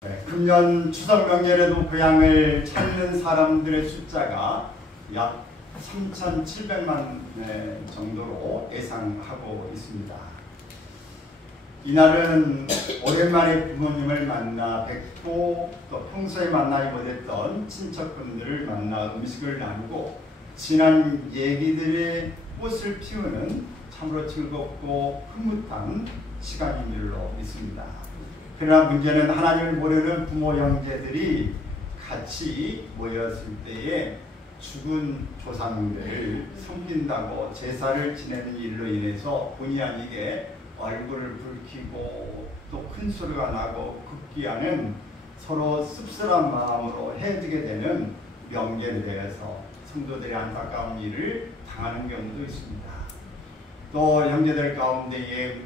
금년 추석 명절에도 고향을 찾는 사람들의 숫자가 약 3,700만 정도로 예상하고 있습니다. 이날은 오랜만에 부모님을 만나 뵙고 또 평소에 만나지 못했던 친척분들을 만나 음식을 나누고 지난 얘기들의 꽃을 피우는 참으로 즐겁고 흐뭇한 시간인 줄로 믿습니다. 그러나 문제는 하나님을 모르는 부모 형제들이 같이 모였을 때에 죽은 조상들을 섬긴다고 제사를 지내는 일로 인해서 본의 아니게 얼굴을 붉히고 또 큰 소리가 나고 급기야는 서로 씁쓸한 마음으로 헤어지게 되는 명절에 대해서 성도들의 안타까운 일을 당하는 경우도 있습니다. 또 형제들 가운데에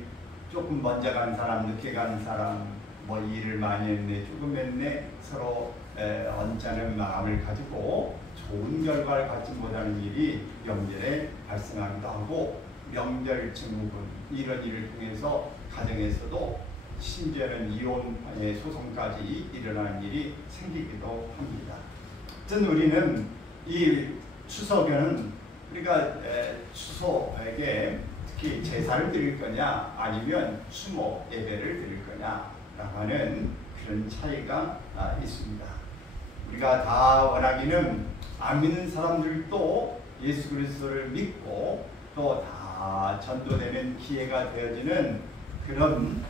조금 먼저 간 사람, 늦게 간 사람, 뭐 일을 많이 했네, 조금 했네, 서로 언짢은 마음을 가지고 좋은 결과를 갖지 못하는 일이 명절에 발생하기도 하고, 명절 증후군 이런 일을 통해서 가정에서도 심지어는 이혼의 소송까지 일어나는 일이 생기기도 합니다. 어쨌든 우리는 이 추석에는 우리가 추석에게 특히 제사를 드릴 거냐 아니면 추모 예배를 드릴 거냐라고 하는 그런 차이가 있습니다. 우리가 다 원하기는 안 믿는 사람들도 예수 그리스도를 믿고 또 다 전도되는 기회가 되어지는 그런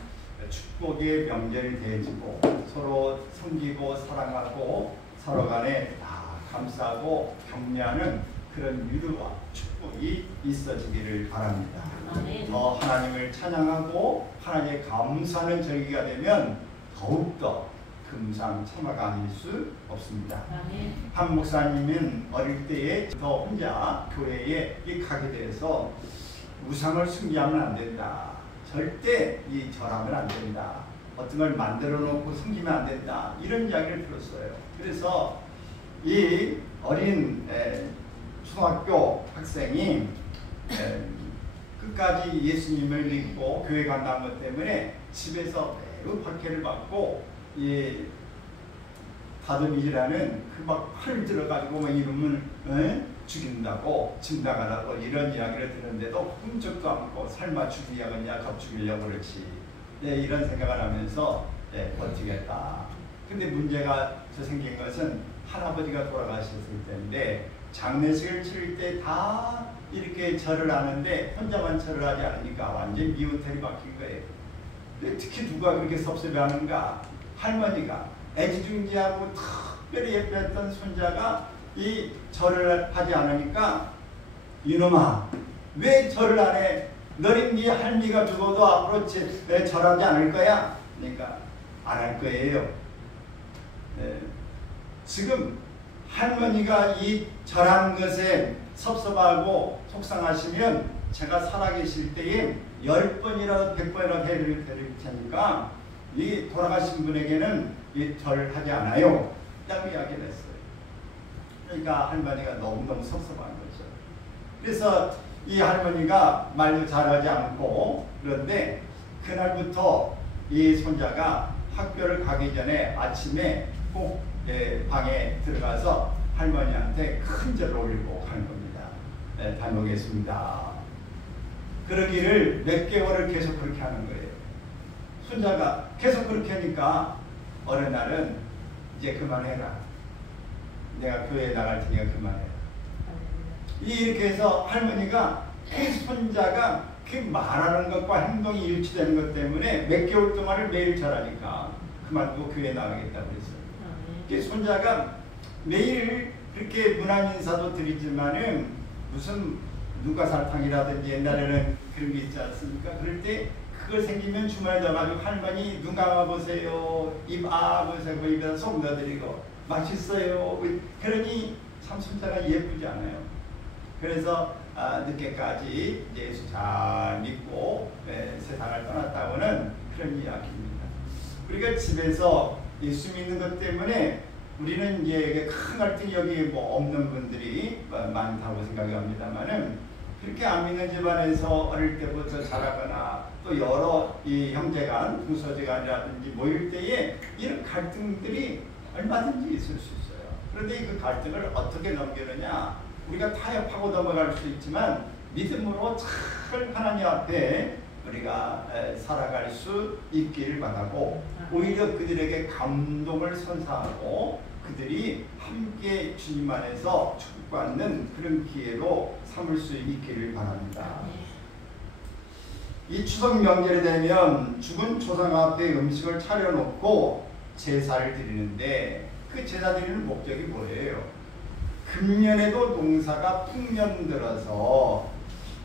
축복의 명절이 되어지고 서로 섬기고 사랑하고 서로 간에 다 감사하고 격려하는 그런 위로와 축복이 있어지기를 바랍니다. 더 하나님을 찬양하고 하나님의 감사하는 절기가 되면 더욱더 금상첨화가 아닐 수 없습니다. 한 목사님은 어릴 때에 더 혼자 교회에 가게 돼서 우상을 숭배하면 안 된다. 절대 이 절하면 안 된다. 어떤 걸 만들어 놓고 숨기면 안 된다. 이런 이야기를 들었어요. 그래서 이 어린 초등학교 학생이 끝까지 예수님을 믿고 교회 간다는 것 때문에 집에서 매우 박해를 받고 다듬이라는 그 막 칼을 들어가지고 막 이놈을 죽인다고 진당하라고 이런 이야기를 듣는데도 꿈쩍도 않고 설마 죽이려겠냐, 더 죽이려고 그렇지. 이런 생각을 하면서 버티겠다. 근데 문제가 생긴 것은 할아버지가 돌아가셨을 때인데 장례식을 치를 때 다 이렇게 절을 하는데 혼자만 절을 하지 않으니까 완전 미우털이 박힌 거예요. 특히 누가 그렇게 섭섭해하는가? 할머니가 애지중지하고 특별히 예뻐했던 손자가 이 절을 하지 않으니까 이놈아 왜 절을 안 해? 너는 네 할미가 죽어도 앞으로 절하지 않을 거야? 그러니까 안 할 거예요. 지금 할머니가 이 절하는 것에 섭섭하고 속상하시면 제가 살아계실 때에 10번이라도 100번이라도 해드릴 테니까 이 돌아가신 분에게는 이 절을 하지 않아요. 라고 이야기를 했어요. 그러니까 할머니가 너무너무 섭섭한 거죠. 그래서 이 할머니가 말도 잘하지 않고 그런데 그날부터 이 손자가 학교를 가기 전에 아침에 꼭 방에 들어가서 할머니한테 큰 절을 올리고 가는 겁니다. 다녀오겠습니다. 그러기를 몇 개월을 계속 그렇게 하는 거예요. 손자가 계속 그렇게 하니까 어느 날은 이제 그만해라. 내가 교회에 나갈 테니까 그만해라. 이렇게 해서 할머니가 그 손자가 그 말하는 것과 행동이 일치되는 것 때문에 몇 개월 동안을 매일 절하니까 그만두고 교회에 나가겠다고 그랬어요. 그 손자가 매일 그렇게 문안 인사도 드리지만은 무슨 누가 사탕이라든지 옛날에는 그런 게 있지 않습니까? 그럴 때 그거 생기면 주말에 넣어가지고 할머니 눈 감아보세요. 입 보세요. 입에다 속 넣어드리고 맛있어요. 그러니 참 손자가 예쁘지 않아요. 그래서 늦게까지 예수 잘 믿고 세상을 떠났다고는 그런 이야기입니다. 우리가 집에서 예수 믿는 것 때문에 우리는 이제 큰 갈등이 여기 뭐 없는 분들이 많다고 생각합니다만은 그렇게 안 믿는 집안에서 어릴 때부터 자라거나 또 여러 이 형제간, 부서제간이라든지 모일 때에 이런 갈등들이 얼마든지 있을 수 있어요. 그런데 그 갈등을 어떻게 넘기느냐, 우리가 타협하고 넘어갈 수 있지만 믿음으로 잘 하나님 앞에 우리가 살아갈 수 있기를 바라고, 오히려 그들에게 감동을 선사하고 그들이 함께 주님 안에서 축복받는 그런 기회로 삼을 수 있기를 바랍니다. 이 추석 명절이 되면 죽은 조상 앞에 음식을 차려놓고 제사를 드리는데, 그 제사 드리는 목적이 뭐예요? 금년에도 농사가 풍년 들어서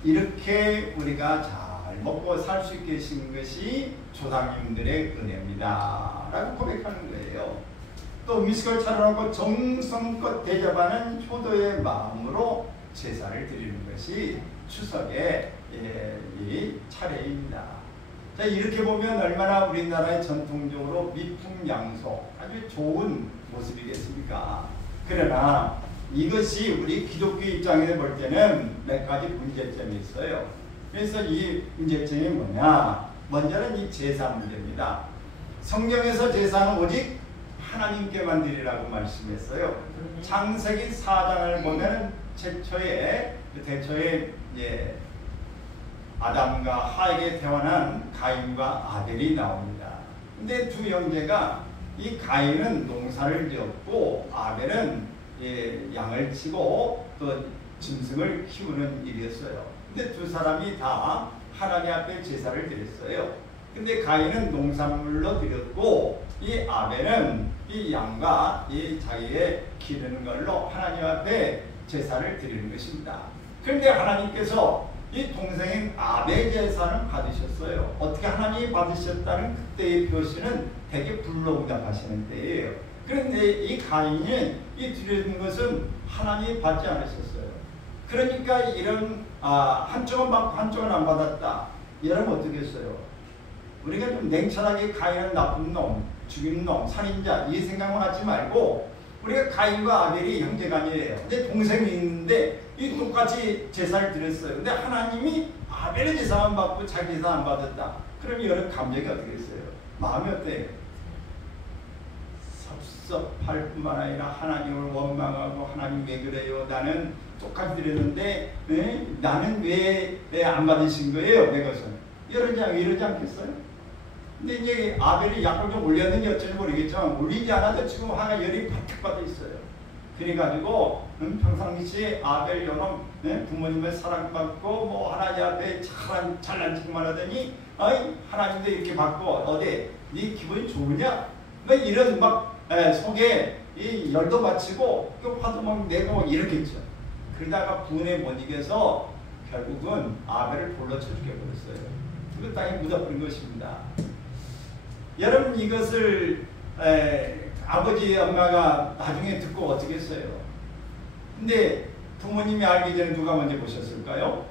이렇게 우리가 잘 먹고 살 수 있게 하신 것이 조상님들의 은혜입니다 라고 고백하는 거예요. 또 음식을 차려놓고 정성껏 대접하는 효도의 마음으로 제사를 드리는 것이 추석의 이 차례입니다. 자, 이렇게 보면 얼마나 우리나라의 전통적으로 미풍양속, 아주 좋은 모습이겠습니까? 그러나 이것이 우리 기독교 입장에서 볼 때는 몇 가지 문제점이 있어요. 그래서 이 문제점이 뭐냐? 먼저는 이 제사 문제입니다. 성경에서 제사는 오직 하나님께만 드리라고 말씀했어요. 창세기 4장을 보면 대초에 아담과 하에게 태어난 가인과 아벨이 나옵니다. 근데 두 형제가, 이 가인은 농사를 지었고 아벨은 양을 치고 또 짐승을 키우는 일이었어요. 근데 두 사람이 다 하나님 앞에 제사를 드렸어요. 근데 가인은 농산물로 드렸고 이 아벨은 이 양과 이 자기의 기르는 걸로 하나님 앞에 제사를 드리는 것입니다. 그런데 하나님께서 이 동생인 아벨 제사는 받으셨어요. 어떻게 하나님이 받으셨다는 그때의 표시는 되게 불로응답하시는 때예요. 그런데 이 가인이 이 드리는 것은 하나님이 받지 않으셨어요. 그러니까 이런 한쪽은 받고 한쪽은 안 받았다. 이러면 어떻게 했어요? 우리가 좀 냉철하게 가인은 나쁜 놈, 죽인 놈, 살인자 이 생각만 하지 말고, 우리가 가인과 아벨이 형제간이에요. 근데 동생이 있는데 이 똑같이 제사를 드렸어요. 근데 하나님이 아벨의 제사만 받고 자기 제사 안 받았다. 그럼 여러분 감정이 어떻게 했어요? 마음이 어때요? 섭섭할 뿐만 아니라 하나님을 원망하고, 하나님 왜 그래요? 나는 똑같이 드렸는데 나는 왜 안 받으신 거예요? 내 것은. 이러지 않겠어요? 근데 이제 아벨이 약을 좀 올렸는지 어쩐지 모르겠지만 올리지 않아도 지금 화가 열이 바짝 받아 있어요. 그래가지고 평상시에 아벨 요놈 부모님의 사랑받고 뭐 하나님 앞에 잘난 척만 하더니 하나님도 이렇게 받고 어디 네 기분이 좋으냐? 뭐 이런 막 속에 이 열도 받치고 화도 막 내고 막 이렇겠죠. 그러다가 분에 못 이겨서 결국은 아벨을 돌로 쳐죽여 버렸어요. 그 땅에 묻어버린 것입니다. 여러분, 이것을 아버지 엄마가 나중에 듣고 어떻게 했어요? 근데 부모님이 알기 전에 누가 먼저 보셨을까요?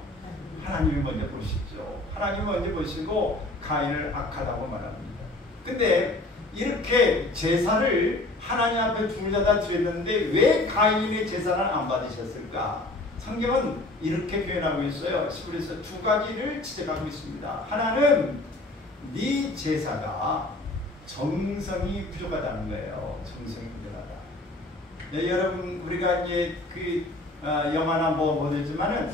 하나님이 먼저 보시죠. 하나님이 먼저 보시고 가인을 악하다고 말합니다. 근데 이렇게 제사를 하나님 앞에 둘 다 드렸는데 왜 가인의 제사를 안 받으셨을까? 성경은 이렇게 표현하고 있어요. 히브리서 두 가지를 지적하고 있습니다. 하나는 네 제사가 정성이 부족하다는 거예요. 정성이 부족하다. 네, 여러분, 우리가 이제 영화나 보겠지만은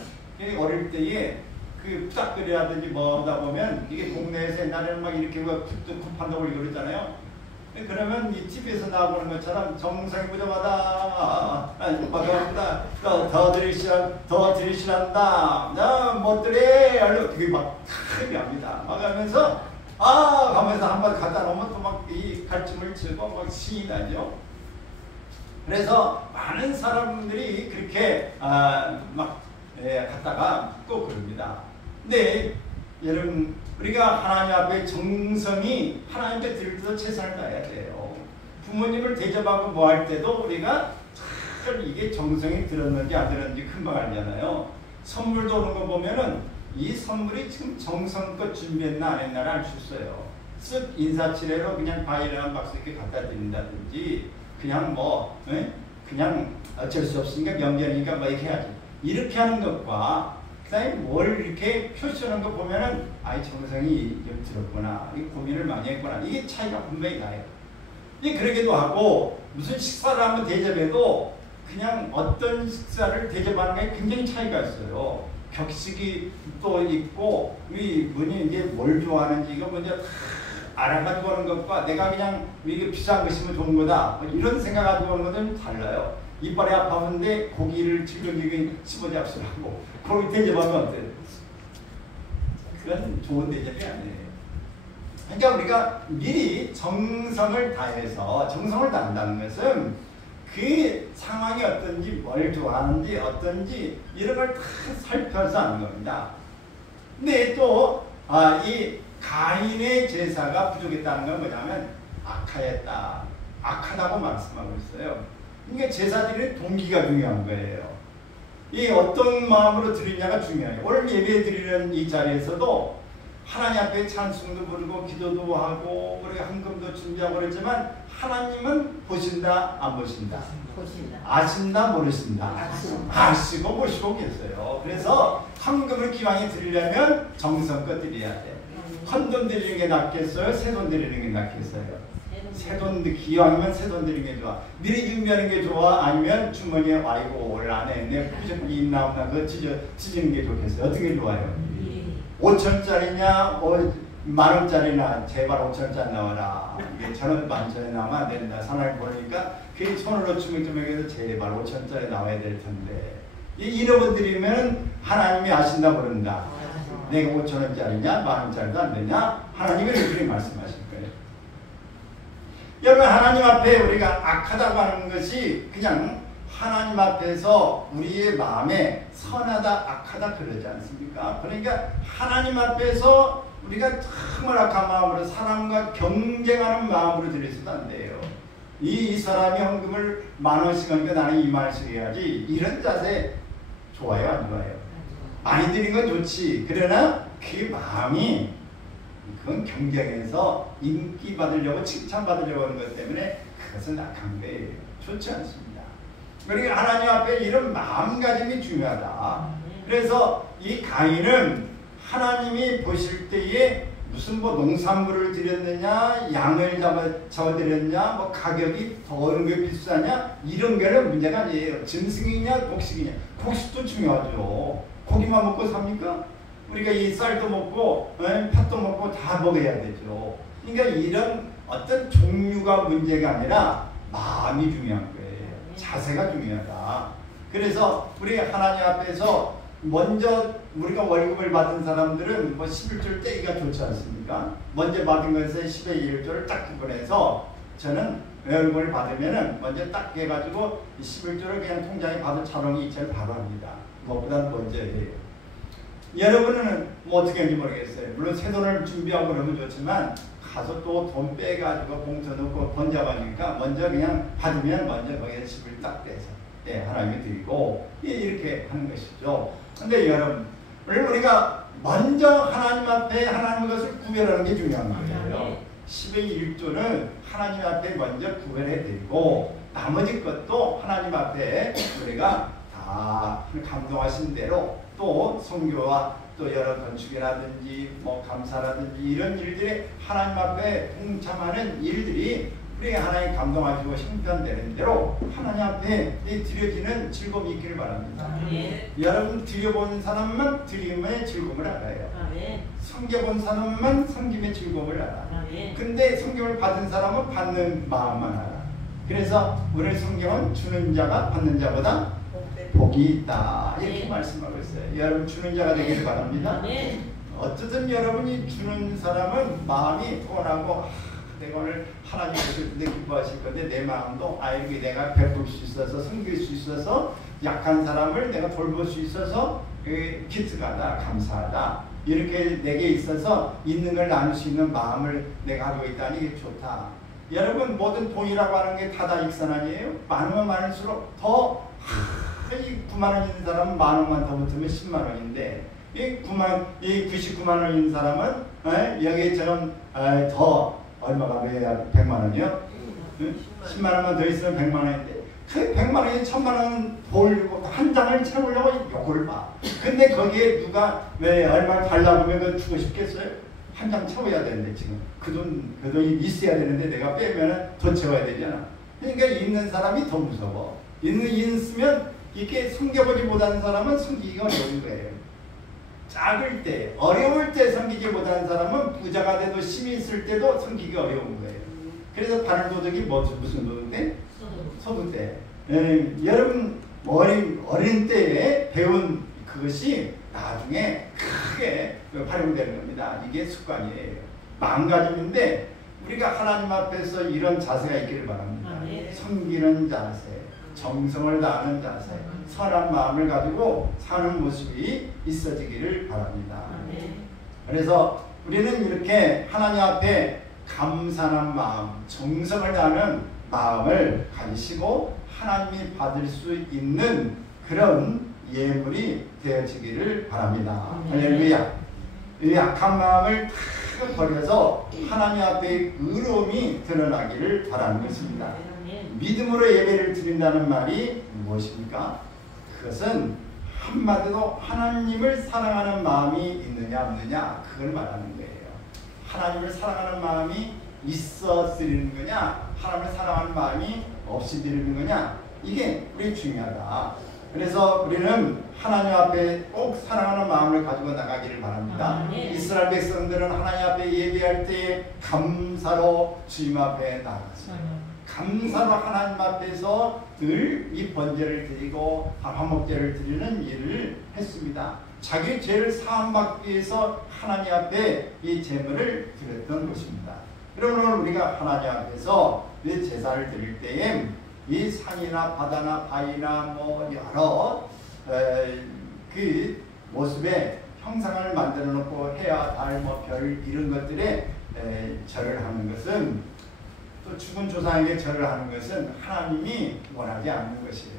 어릴 때에 부탁들이라든지 뭐다 보면 이게 동네에서 옛날에는 막 이렇게 굽한다고 그러잖아요. 그러면 이 TV에서 나오는 것처럼 정성이 부족하다. 더 드리시란다. 못들이 어떻게 막 합니다. 막 하면서 가면서 한 번 갖다 놓으면 또 막 이 갈증을 치고 막 신이 나죠. 그래서 많은 사람들이 그렇게 갖다가 또 그럽니다. 근데 여러분, 우리가 하나님 앞에 정성이 하나님께 드릴 때도 최선을 다해야 돼요. 부모님을 대접하고 뭐 할 때도 우리가 참 이게 정성이 들었는지 안 들었는지 금방 알잖아요. 선물도 오는 거 보면은 이 선물이 지금 정성껏 준비했나 안 했나를 알 수 있어요. 쓱 인사치레로 그냥 과일 한 박스 이렇게 갖다 드린다든지, 그냥 그냥 어쩔 수 없으니까 명절이니까 뭐 이렇게 해야지. 이렇게 하는 것과 그다음에 뭘 이렇게 표시하는 거 보면은 아이 정성이 좀 들었구나, 이 고민을 많이 했구나, 이게 차이가 분명히 나요. 이 그러기도 하고 무슨 식사를 한번 대접해도 그냥 어떤 식사를 대접하는 게 굉장히 차이가 있어요. 격식이 또 있고 이 분이 이제 뭘 좋아하는지 이거 먼저 다 알아가지고 오는 것과 내가 그냥 이게 비싼 것이면 좋은 거다 이런 생각 가지고 오는 것은 달라요. 이빨이 아팠는데 고기를 질겨지게 씹어잡수라고 그걸 대접하면 어때요? 그건 좋은 대접이 아니에요. 그러니까 우리가 미리 정성을 다해서 정성을 다한다는 것은 그 상황이 어떤지 뭘 좋아하는지 어떤지 이런 걸 다 살펴서 하는 겁니다. 근데 또 이 가인의 제사가 부족했다는 건 뭐냐면 악하였다, 악하다고 말씀하고 있어요. 그러니까 제사 드리는 동기가 중요한 거예요. 이 어떤 마음으로 드리냐가 중요해요. 오늘 예배 드리는 이 자리에서도 하나님 앞에 찬송도 부르고 기도도 하고 우리가 헌금도 준비하고 그랬지만 하나님은 보신다 안 보신다? 보신다. 아신다 모르신다? 아시고 보시고 계세요. 그래서 헌금을 기왕에 드리려면 정성껏 드려야 돼. 헌돈 드리는 게 낫겠어요? 새돈 드리는 게 낫겠어요? 새돈 기왕이면 새돈 드리는 게 좋아. 미리 준비하는 게 좋아? 아니면 주머니에 아이고 올 안에 내 부적이 있나 없나 그거 찢는 게 좋겠어요? 어떻게 좋아요? 5천원짜리냐 10,000원짜리나 제발 5천원짜리 나와라. 이게 1,000원 만천에 나오면 안 된다. 사람을 보니까 그 손으로 주먹주먹해서 제발 5천원짜리 나와야 될 텐데 이런 드리면 하나님이 아신다 모른다. 내가 5천원짜리냐 10,000원짜리도 안 되냐? 하나님이 그렇게 말씀하실 거예요. 여러분 하나님 앞에 우리가 악하다고 하는 것이 그냥 하나님 앞에서 우리의 마음에 선하다 악하다 그러지 않습니까? 그러니까 하나님 앞에서 우리가 정말 악한 마음으로 사람과 경쟁하는 마음으로 드려서도 안 돼요. 이 사람이 헌금을 10,000원씩 하니까 나는 20,000원씩 해야지 이런 자세 좋아요 안 좋아요? 많이 드린 건 좋지. 그러나 그 마음이 그건 경쟁해서 인기 받으려고 칭찬받으려고 하는 것 때문에 그것은 악한 거예요. 좋지 않습니다. 그러니까 하나님 앞에 이런 마음가짐이 중요하다. 그래서 이 가인은 하나님이 보실 때에 무슨 뭐 농산물을 드렸느냐, 양을 잡아드렸냐, 뭐 가격이 더 어느 게 비싸냐 이런 게는 문제가 아니에요. 짐승이냐 곡식이냐. 곡식도 중요하죠. 고기만 먹고 삽니까? 우리가 이 쌀도 먹고 팥도 먹고 다 먹어야 되죠. 그러니까 이런 어떤 종류가 문제가 아니라 마음이 중요한 거예요. 자세가 중요하다. 그래서 우리 하나님 앞에서 먼저 우리가 월급을 받은 사람들은 뭐 11절 떼기가 좋지 않습니까? 먼저 받은 것에 10의 1조를 딱 구분해서 저는 월급을 받으면은 먼저 딱 해가지고 11조를 그냥 통장에 받은 차롱이 이체를 바로 합니다. 무엇보다 먼저 해요. 여러분은 뭐 어떻게 하는지 모르겠어요. 물론 새 돈을 준비하고 그러면 좋지만 가서 또 돈 빼가지고 봉투 넣고 번잡하니까 먼저 그냥 받으면 먼저 거기에 10을 딱 떼서 하나님께 드리고 이렇게 하는 것이죠. 근데 여러분 우리가 먼저 하나님 앞에 하나님 것을 구별하는 게 중요한 거예요. 10의 1조는 하나님 앞에 먼저 구별해 드리고 나머지 것도 하나님 앞에 우리가 다 감동하신 대로 또 선교와 또 여러 건축이라든지 뭐 감사라든지 이런 일들이 하나님 앞에 동참하는 일들이 우리가 하나님 감동하시고 형편되는 대로 하나님 앞에 드려지는 즐거움이 있기를 바랍니다. 여러분 드려본 사람만 드림의 즐거움을 알아요. 섬겨본 사람만 섬김의 즐거움을 알아. 근데 섬김을 받은 사람은 받는 마음만 알아. 그래서 우리의 성경은 주는 자가 받는 자보다 복이 있다 이렇게 말씀하고 있어요. 여러분 주는 자가 되기를 바랍니다. 어쨌든 여러분이 주는 사람은 마음이 원하고 내가 오늘 하나님 오실 때 기뻐하실 건데 내 마음도 이렇게 내가 베풀 수 있어서 섬길 수 있어서 약한 사람을 내가 돌볼 수 있어서 기특하다 감사하다 이렇게 내게 있어서 있는 걸 나눌 수 있는 마음을 내가 가지고 있다니 이게 좋다. 여러분 모든 돈이라고 하는 게 다다 익산 아니에요? 많으면 많을수록 더 이 9만 원 있는 사람은 10,000원만 더 붙으면 10만 원인데 이 99만 원 있는 사람은 여기처럼 더 얼마가 돼야 100만 원이요? 10만 원만 더 있으면 100만 원인데 그 100만 원이 1000만 원 벌고 한 장을 채우려고 욕을 봐. 근데 거기에 누가 왜 얼마를 달라고 하면 그거 주고 싶겠어요? 한 장 채워야 되는데 지금 그 돈이 있어야 되는데 내가 빼면 더 채워야 되잖아. 그러니까 있는 사람이 더 무서워. 있으면 이게 숨겨보지 못하는 사람은 숨기기가 어려운 거예요. 작을 때, 어려울 때 섬기지 못하는 사람은 부자가 돼도 힘이 있을 때도 섬기기 어려운 거예요. 그래서 바른 도덕이 무슨 도덕 때? 소득 때. 여러분 어린 때에 배운 그것이 나중에 크게 활용되는 겁니다. 이게 습관이에요. 마음가짐인데 우리가 하나님 앞에서 이런 자세가 있기를 바랍니다. 섬기는 자세, 정성을 다하는 자세, 선한 마음을 가지고 사는 모습이 있어지기를 바랍니다. 그래서 우리는 이렇게 하나님 앞에 감사한 마음, 정성을 다하는 마음을 가지시고 하나님이 받을 수 있는 그런 예물이 되어지기를 바랍니다. 할렐루야. 이 약한 마음을 다 버려서 하나님 앞에 의로움이 드러나기를 바라는 것입니다. 믿음으로 예배를 드린다는 말이 무엇입니까? 그것은 한마디로 하나님을 사랑하는 마음이 있느냐 없느냐 그걸 말하는 거예요. 하나님을 사랑하는 마음이 있어 드리는 거냐, 하나님을 사랑하는 마음이 없이 드리는 거냐, 이게 우리 중요하다. 그래서 우리는 하나님 앞에 꼭 사랑하는 마음을 가지고 나가기를 바랍니다. 이스라엘 백성들은 하나님 앞에 예배할 때에 감사로 주님 앞에 나갔어요. 감사로 하나님 앞에서 늘 이 번제를 드리고 화목제를 드리는 일을 했습니다. 자기 죄를 사함받기 위해서 하나님 앞에 이 제물을 드렸던 것입니다. 그러면 우리가 하나님 앞에서 이 제사를 드릴 때에 이 산이나 바다나 바위나 뭐 여러 그 모습의 형상을 만들어 놓고 해야 달, 별 이런 것들에 절을 하는 것은, 또 죽은 조상에게 절을 하는 것은 하나님이 원하지 않는 것이에요.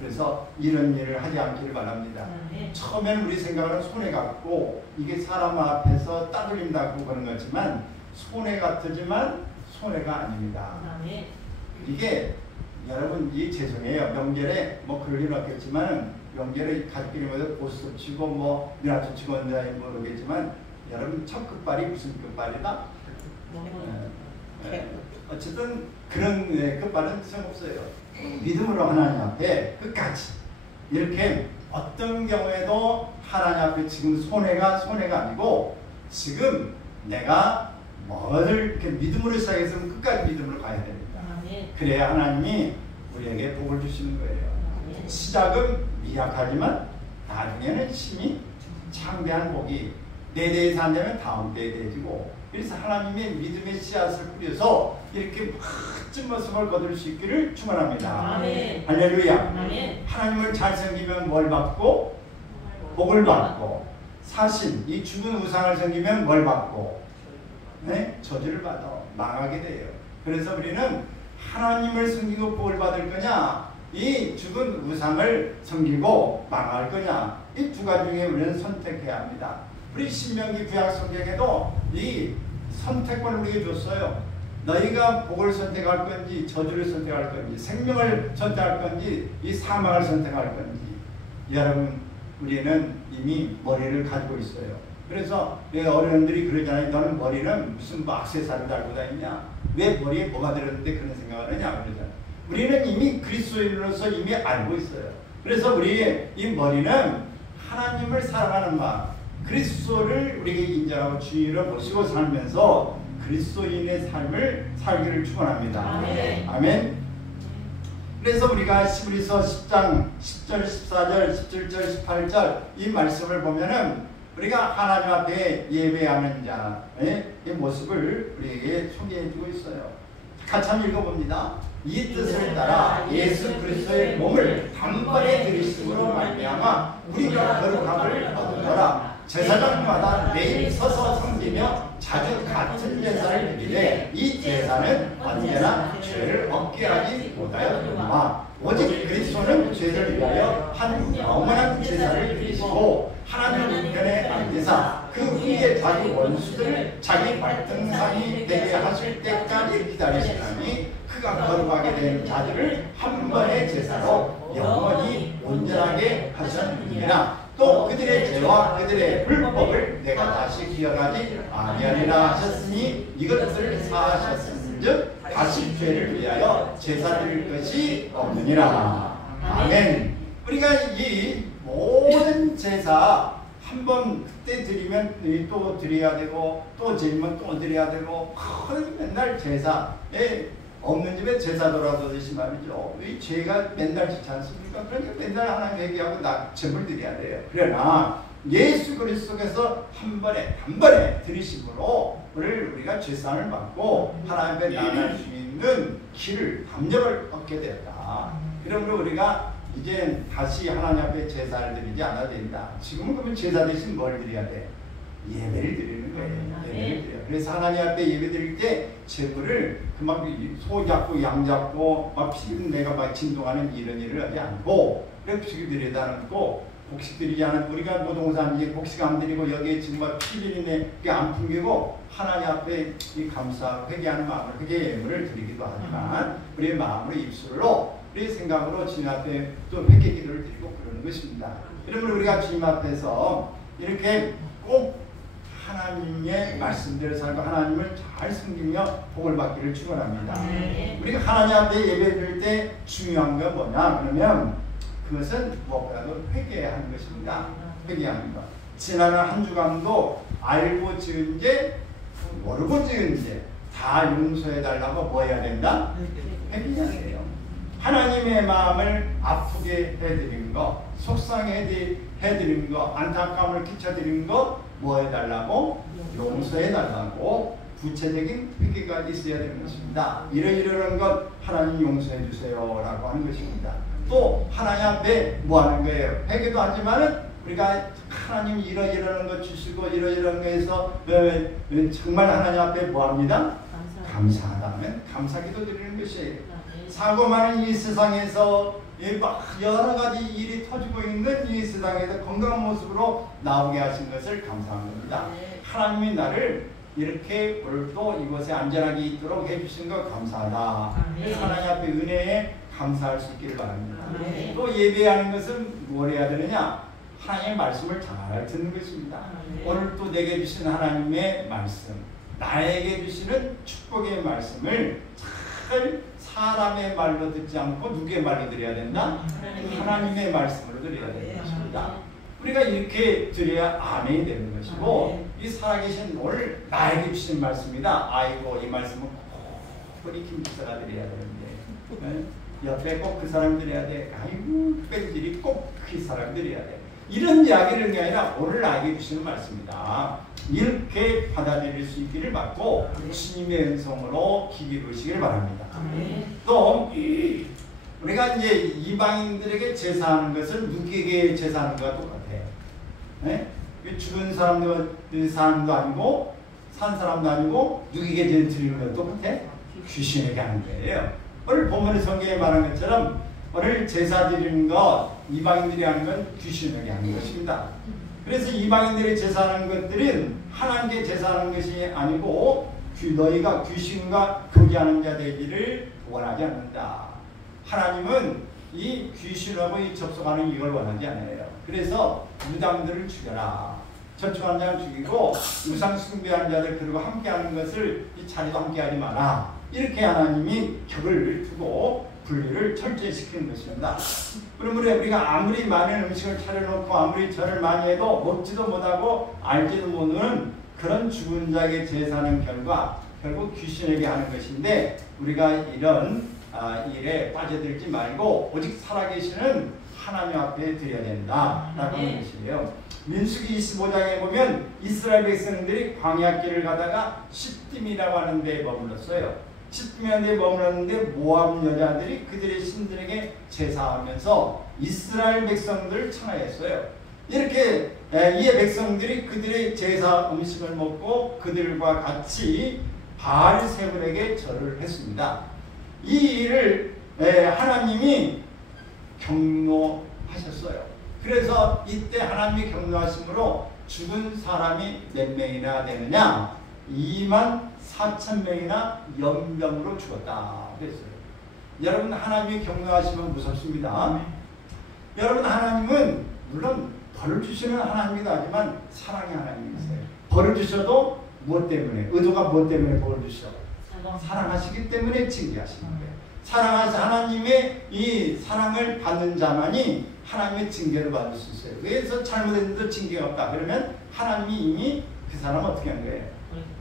그래서 이런 일을 하지 않기를 바랍니다. 처음에는 우리 생각은 손해 같고 이게 사람 앞에서 따돌린다고 그런 거지만 손해 같지만 손해가 아닙니다. 이게 여러분 이 죄송해요. 명절에 뭐 그럴 일은 없겠지만 명절에 가족끼리 모여 고스톱 치고 뭐 미나토 치고 한다 모르겠지만 여러분 첫 끝발이 무슨 끝발이다? 어쨌든 그런 끝발은 소용없어요. 믿음으로 하나님 앞에 끝까지 이렇게 어떤 경우에도 하나님 앞에 지금 손해가 아니고 지금 내가 뭐를 이렇게 믿음으로 시작해서는 끝까지 믿음으로 가야 됩니다. 그래야 하나님이 우리에게 복을 주시는 거예요. 시작은 미약하지만 나중에는 힘이 창대한 복이 내 대에 산다면 다음 대에 대지고, 그래서 하나님의 믿음의 씨앗을 뿌려서 이렇게 멋진 모습을 거둘 수 있기를 축원합니다. 할렐루야. 하나님을 잘 섬기면 뭘 받고? 복을 받고, 사신 이 죽은 우상을 섬기면 뭘 받고? 네? 저주를 받아 망하게 돼요. 그래서 우리는 하나님을 섬기고 복을 받을 거냐, 이 죽은 우상을 섬기고 망할 거냐, 이 두 가지 중에 우리는 선택해야 합니다. 우리 신명기 구약 성경에도 이 선택권을 우리에게 줬어요. 너희가 복을 선택할 건지 저주를 선택할 건지 생명을 선택할 건지 이 사망을 선택할 건지. 여러분 우리는 이미 머리를 가지고 있어요. 그래서 어른들이 그러잖아요. 너는 머리는 무슨 뭐 액세서리를 달고 다니냐, 왜 머리에 뭐가 들었는데 그런 생각을 하냐 그러잖아요. 우리는 이미 그리스도인으로서 이미 알고 있어요. 그래서 우리의 이 머리는 하나님을 사랑하는 마음, 그리스도를 우리에게 인정하고 주의로 모시고 살면서 그리스도인의 삶을 살기를 축원합니다. 아멘. 그래서 우리가 히브리서 10장 10절, 14절, 17절, 18절 이 말씀을 보면은 우리가 하나님 앞에 예배하는 자의 이 모습을 우리에게 소개해주고 있어요. 같이 한번 읽어봅니다. 이 뜻을 따라 예수 그리스도의 몸을 단번에 들이심으로 말미암아 우리가 거룩함을 얻으노라. 제사장마다 매일 서서 섬기며 자주 같은 제사를 드리되 이 제사는 언제나 죄를 없게 하지 못하였노라. 오직 그리스도는 죄를 위하여 한 영원한 제사를 드리시고 하나님 우편에 앉으사 그 후에 자기 원수들을 자기 발등상이 되게 하실 때까지 기다리시나니 그가 거룩하게 된 자들을 한 번의 제사로 영원히 온전하게 하셨느니라. 또 그들의 죄와 그들의 불법을 내가 다시 기억하지 아니하리라 하셨으니 이것을 사하셨은즉 다시 죄를 위하여 제사 드릴 것이 없느니라. 아멘. 우리가 이 모든 제사 한 번 그때 드리면 또 드려야 되고 또 드리면 또 드려야 되고 맨날 제사에 없는 집에 제사 돌아오듯이 말이죠. 이 죄가 맨날 지지 않습니까? 그러니까 맨날 하나님 회개하고 낙제물 드려야 돼요. 그러나 예수 그리스도께서 한 번에 단번에 들이심으로 우리가 죄상을 받고 하나님 앞에 나갈 수 있는 길을 담력을 얻게 되었다. 그러므로 우리가 이제 다시 하나님 앞에 제사를 드리지 않아도 된다. 지금은 그러면 제사 대신 뭘 드려야 돼? 예배를 드리는 거예요. 예배를 드려요. 그래서 하나님 앞에 예배 드릴 때 제물을 막 소 잡고 양 잡고 막 피내가 막 진동하는 이런 일을 하지 않고 그렇게 드리지 않고 곡식 드리지 않은 우리가 노동산 이제 곡식 안 드리고 여기에 지금 막 피리네 안 풍기고 하나님 앞에 이 감사 회개하는 마음으로 회개 예물을 드리기도 하지만 우리의 마음으로 입술로 우리의 생각으로 주님 앞에 또 회개 기도를 드리고 그러는 것입니다. 그러면 우리가 주님 앞에서 이렇게 꼭 하나님의 말씀대로 살고 하나님을 잘 섬기며 복을 받기를 축원합니다. 우리가 하나님 앞에 예배드릴 때 중요한 건 뭐냐? 그러면 그것은 무엇보다도 회개하는 것입니다. 회개하는 것. 지난 한 주간도 알고 지은 죄, 모르고 지은 죄 다 용서해달라고 뭐 해야 된다? 회개해야 돼요. 하나님의 마음을 아프게 해드린 거, 속상해 해드린 거, 안타까움을 끼쳐드린 거 뭐 해달라고? 용서해달라고 구체적인 회개가 있어야 되는 것입니다. 이러이러한 것 하나님 용서해 주세요 라고 하는 것입니다. 또 하나님 앞에 뭐 하는 거예요? 회개도 하지만은 우리가 하나님 이러이러한 것 주시고 이러이러한 거에서 정말 하나님 앞에 뭐 합니다? 감사하다면 감사기도 드리는 것이에요. 사고 많은 이 세상에서 막 여러 가지 일이 터지고 있는 이 세상에서 건강한 모습으로 나오게 하신 것을 감사한 겁니다. 하나님이 나를 이렇게 오늘도 이곳에 안전하게 있도록 해주신 것 감사하다. 그래서 하나님 앞에 은혜에 감사할 수 있기를 바랍니다. 또 예배하는 것은 뭘 해야 되느냐? 하나님의 말씀을 잘 듣는 것입니다. 오늘 또 내게 주신 하나님의 말씀, 나에게 주시는 축복의 말씀을 잘 사람의 말로 듣지 않고 누구의 말로 드려야 된다? 하나님의 말씀으로 드려야 되는 것입니다. 우리가 이렇게 드려야 아멘이 되는 것이고 이 살아계신 오늘 나에게 주신 말씀이다. 아이고 이 말씀은 꼭 우리 김 집사가 드려야 되는데 옆에 꼭 그 사람 드려야 돼. 아이고 뺀질이 꼭 그 사람 드려야 돼. 이런 이야기를 하는 게 아니라 오늘 나에게 주시는 말씀이다. 이렇게 받아들일 수 있기를 받고 주님의 은총으로 기기르시길 바랍니다. 또 우리가 이제 이방인들에게 제사하는 것은 누구에게 제사하는 것과 똑같아요. 네? 죽은 사람도 아니고 산 사람도 아니고 누구에게 드리는 것도 똑같아? 귀신에게 하는 거예요. 오늘 본문의 성경에 말한 것처럼 오늘 제사 드리는 것 이방인들이 하는 건 귀신에게 하는 것입니다. 그래서 이방인들이 제사하는 것들은 하나님께 제사하는 것이 아니고 너희가 귀신과 교제하는 자 되기를 원하지 않는다. 하나님은 이 귀신하고 접속하는 이걸 원하지 않아요. 그래서 무당들을 죽여라. 저축하는 자를 죽이고 우상 숭배하는 자들 그리고 함께하는 것을 이 자리도 함께하지 마라. 이렇게 하나님이 격을 두고 분리를 철저히 시키는 것입니다. 그러므로 우리가 아무리 많은 음식을 차려놓고 아무리 절을 많이 해도 먹지도 못하고 알지도 못하는 그런 죽은 자에게 제사하는 결과 결국 귀신에게 하는 것인데 우리가 이런 일에 빠져들지 말고 오직 살아계시는 하나님 앞에 드려야 된다라고 하는 것이에요. 민수기 25장에 보면 이스라엘 백성들이 광야길을 가다가 시딤이라고 하는 데에 머물렀어요. 시딤이라는 데에 머물렀는데 모압 여자들이 그들의 신들에게 제사하면서 이스라엘 백성들을 청하였어요. 이렇게 이에 백성들이 그들의 제사 음식을 먹고 그들과 같이 바알세불에게 절을 했습니다. 이 일을 하나님이 경노하셨어요. 그래서 이때 하나님이 경노하심으로 죽은 사람이 몇 명이나 되느냐? 24,000명이나 연병으로 죽었다. 그랬어요. 여러분 하나님이 경외하시면 무섭습니다. 여러분 하나님은 물론 벌을 주시는 하나님이기도 하지만 사랑의 하나님이세요. 벌을 주셔도 무엇 때문에? 의도가 무엇 때문에 벌을 주셔? 사랑하시기 때문에 징계하시는 거예요. 사랑하신 하나님의 이 사랑을 받는 자만이 하나님의 징계를 받을 수 있어요. 그래서 잘못했는데 징계가 없다. 그러면 하나님이 이미 그 사람 어떻게 한 거예요?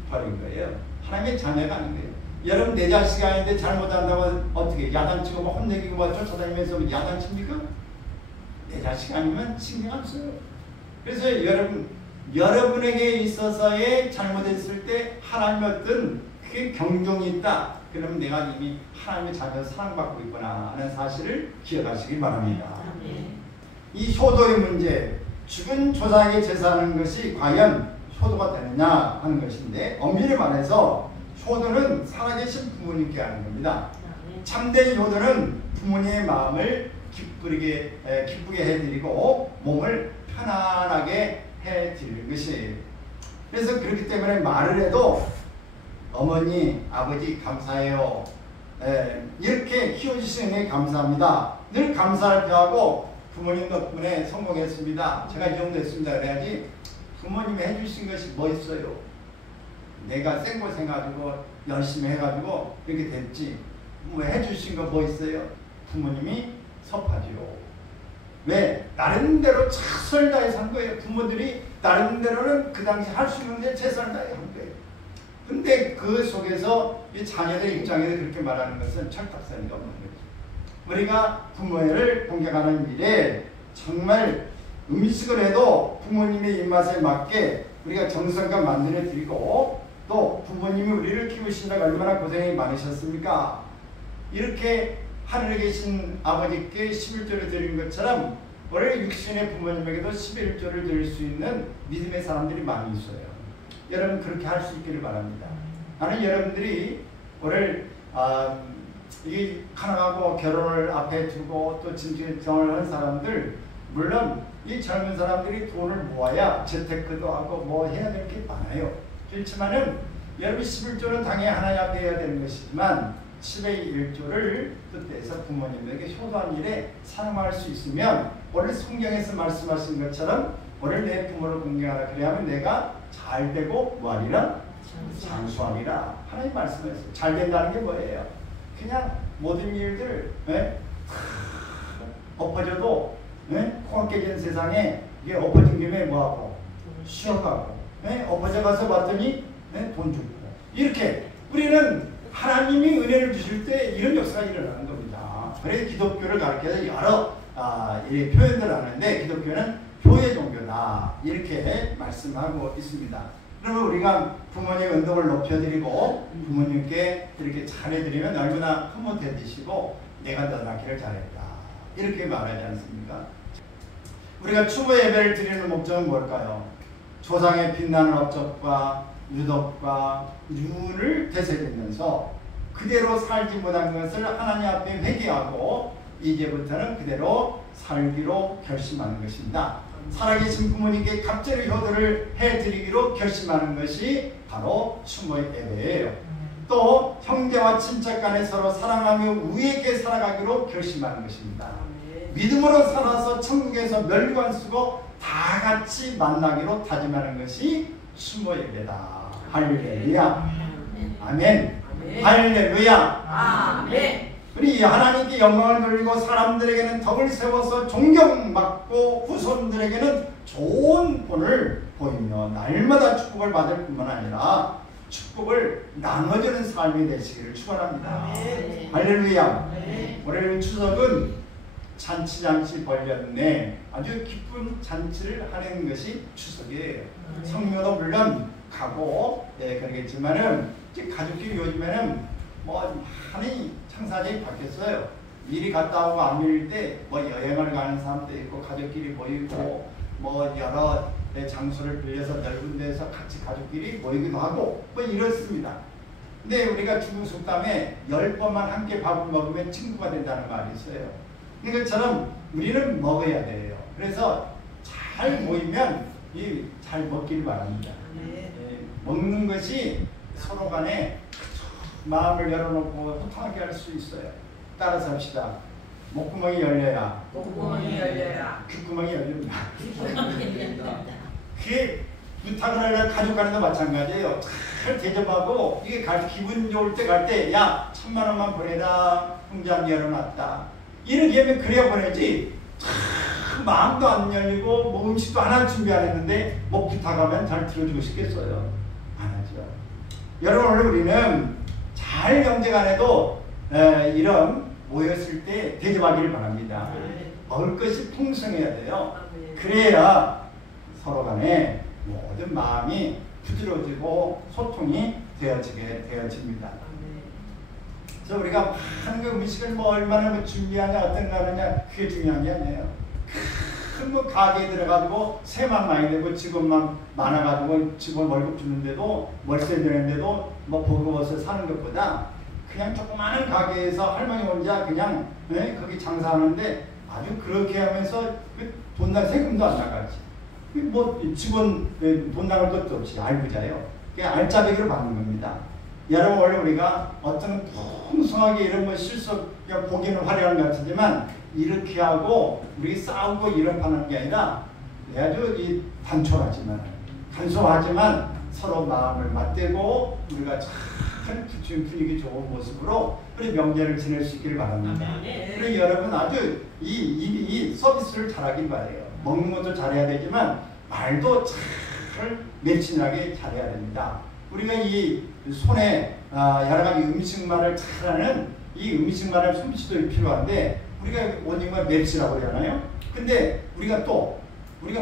버린 거예요. 하나님의 자녀가 아닌 거예요. 여러분 내 자식이 아닌데 잘못한다고 어떻게 야단치고 막 혼내기고 막 쫓아다니면서 야단칩니까? 내 자식 아니면 신경 안 써요. 그래서 여러분에게 있어서의 잘못했을 때 하나님 어떤 그게 경종이 있다. 그러면 내가 이미 하나님의 자녀 사랑받고 있구나 하는 사실을 기억하시기 바랍니다. 이 효도의 문제, 죽은 조상에게 제사하는 것이 과연 효도가 되느냐 하는 것인데 엄밀히 말해서 효도는 살아계신 부모님께 하는 겁니다. 참된 효도는 부모님의 마음을 기쁘게 해드리고 몸을 편안하게 해드리는 것이에요. 그래서 그렇기 때문에 말을 해도 어머니, 아버지 감사해요. 이렇게 키워주시는 게 감사합니다. 늘 감사를 표하고 부모님 덕분에 성공했습니다. 제가 이 정도 했습니다. 그래야지 부모님이 해주신 것이 뭐 있어요? 내가 생고생가지고 열심히 해가지고 이렇게 됐지. 뭐 해주신 거 뭐 있어요? 부모님이 섭하지요. 왜? 나름대로 최선을 다해서 한 거예요. 부모들이 나름대로는 그 당시 할 수 있는데 최선을 다해 한 거예요. 근데 그 속에서 이 자녀들 입장에서 그렇게 말하는 것은 철딱서니가 없는 거죠. 우리가 부모를 공경하는 일에 정말 음식을 해도 부모님의 입맛에 맞게 우리가 정성과 만들어 드리고 또 부모님이 우리를 키우시느라 얼마나 고생이 많으셨습니까? 이렇게 하늘에 계신 아버지께 11조를 드린 것처럼 원래 육신의 부모님에게도 11조를 드릴 수 있는 믿음의 사람들이 많이 있어요. 여러분 그렇게 할 수 있기를 바랍니다. 나는 여러분들이 오늘 이 가난하고 결혼을 앞에 두고 또 진정을 한 사람들 물론 이 젊은 사람들이 돈을 모아야 재테크도 하고 뭐 해야 될 게 많아요. 그렇지만은 여러분 11조는 당연히 하나님 앞에 해야 되는 것이지만 10의 1조를 뜻해서 부모님에게 효도한 일에 사용할 수 있으면 원래 성경에서 말씀하신 것처럼 오늘 내 부모를 공경하라. 그래야면 내가 잘 되고 뭐하리라? 장수하리라. 하나님 말씀하셨어요. 잘 된다는 게 뭐예요? 그냥 모든 일들 엎어져도 코가 깨진 세상에 이게 엎어진 김에 뭐하고 쉬어가고 엎어져 가서 봤더니 돈 주고 이렇게 우리는 하나님이 은혜를 주실 때 이런 역사가 일어나는 겁니다. 그래서 기독교를 가르쳐서 여러 표현들을 하는데 기독교는 교회 종교다 이렇게 말씀하고 있습니다. 그러면 우리가 부모님 운동을 높여드리고 부모님께 이렇게 잘해드리면 얼마나 흐뭇해지시고 내가 너 낳기를 잘했다 이렇게 말하지 않습니까? 우리가 추모 예배를 드리는 목적은 뭘까요? 조상의 빛나는 업적과 유덕과 윤을 되새기면서 그대로 살지 못한 것을 하나님 앞에 회개하고 이제부터는 그대로 살기로 결심하는 것입니다. 살아계신 부모님께 갑절의 효도를 해드리기로 결심하는 것이 바로 추모 예배예요. 또 형제와 친척 간에 서로 사랑하며 우애 있게 살아가기로 결심하는 것입니다. 믿음으로 살아서 천국에서 멸관 쓰고 다 같이 만나기로 다짐하는 것이 추모 예배다. 할렐루야. 아멘. 할렐루야. 아멘. 우리 하나님께 영광을 돌리고 사람들에게는 덕을 세워서 존경받고 후손들에게는 좋은 본을 보이며 날마다 축복을 받을 뿐만 아니라 축복을 나눠주는 삶이 되시기를 축원합니다. 할렐루야. 올해 추석은 잔치 벌렸네 아주 기쁜 잔치를 하는 것이 추석이에요. 성묘도 물론 가고 그러겠지만은 가족끼리 요즘에는 뭐 많이 창사적이 바뀌었어요. 일이 갔다 오고 안 밀릴 때 뭐 여행을 가는 사람도 있고 가족끼리 모이고 뭐 여러 장소를 빌려서 넓은 데서 같이 가족끼리 모이기도 하고 뭐 이렇습니다. 근데 우리가 중국 속담에 10번만 함께 밥을 먹으면 친구가 된다는 말이 있어요. 이것처럼 우리는 먹어야 돼요. 그래서 잘 모이면 잘 먹길 바랍니다. 먹는 것이 서로 간에 마음을 열어놓고 호탕하게 할 수 있어요. 따라서 합시다. 목구멍이 열려야 목구멍이 열려야 귓구멍이 열립니다. 그게 부탁을 하려면 가족 간에도 마찬가지예요. 잘 대접하고 이게 기분 좋을 때 갈 때 야 1000만원만 보내라. 통장 열어놨다. 이렇게 하면 그래야 보내지. 마음도 안 열리고 뭐 음식도 하나 준비 안 했는데 뭐 부탁하면 잘 들어주고 싶겠어요? 안 하죠. 여러분 오늘 우리는 잘 경제간에도 이런 모였을 때 대접하기를 바랍니다. 먹을 것이 풍성해야 돼요. 그래야 서로 간에 모든 마음이 부드러워지고 소통이 되어집니다. 그래서 우리가 많은 그 음식을 뭐 얼마나 뭐 준비하냐 어떤 거 하느냐 그게 중요한 게 아니에요. 큰 뭐 가게에 들어가지고 세만 많이 되고 직원만 많아가지고 직원 월급 주는데도 월세 내는데도 뭐 버거워서 사는 것보다 그냥 조그마한 가게에서 할머니 혼자 그냥 거기 장사하는데 아주 그렇게 하면서 돈 날 세금도 안 나가지. 뭐 직원 돈 나갈 것도 없이 알부자예요. 그게 알짜배기로 받는 겁니다. 여러분 원래 우리가 어떤 풍성하게 이런 거 실속 보기는 화려한 것 같지만 이렇게 하고 우리 싸우고 이런 하는 게 아니라 아주 단촐하지만 간소하지만 서로 마음을 맞대고 우리가 참 분위기 좋은 모습으로 우리 명제를 지낼 수 있기를 바랍니다. 그리고 여러분 아주 이 서비스를 잘하길 바래요. 먹는 것도 잘해야 되지만 말도 잘 매친하게 잘해야 됩니다. 우리가 이 손에 여러 가지 음식말을 잘하는 이 음식말의 솜씨도 필요한데 우리가 원인과 맵시라고 그러잖아요. 근데 우리가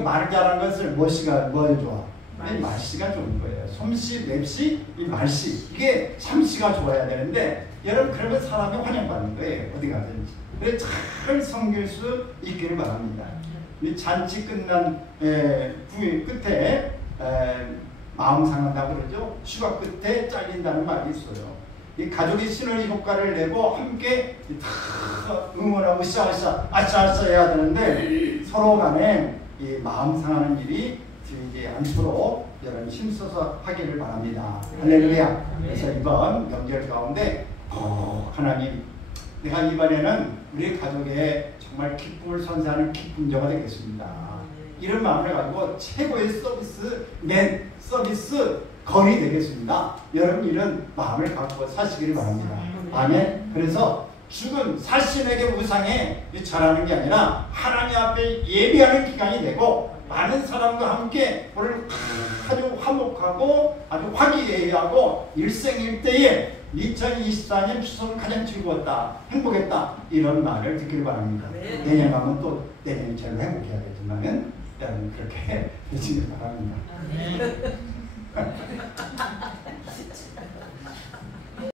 말을 잘하는 것을 뭐 좋아? 말씨가 좋은 거예요. 솜씨, 맵시, 이 말씨 이게 참씨가 좋아야 되는데 여러분 그러면 사람이 환영받는 거예요. 어디 가든지. 그래서 잘 섬길 수 있기를 바랍니다. 이 잔치 끝난 끝에 마음 상한다고 그러죠. 휴가 끝에 잘린다는 말이 있어요. 이 가족이 시너지 효과를 내고 함께 다 응원하고 아싸 해야 되는데 서로 간에 이 마음 상하는 일이 들지 않도록 여러분 힘써서 하기를 바랍니다. 할렐루야. 그래서 이번 명절 가운데 하나님 내가 이번에는 우리 가족의 정말 기쁨을 선사하는 기쁨자가 되겠습니다. 이런 마음을 가지고 최고의 서비스 거리 되겠습니다. 여러분 이런 마음을 갖고 사시기를 바랍니다. 아멘. 그래서 죽은 사신에게 우상에 절하는 게 아니라 하나님 앞에 예배하는 기간이 되고 많은 사람과 함께 오늘 아주 화목하고 아주 화기애애하고 일생일대에 2024년 추석은 가장 즐거웠다, 행복했다 이런 말을 듣기를 바랍니다. 내년 가면 또 내년이 제일 행복해야겠지만은 여러분 그렇게 되시길 바랍니다.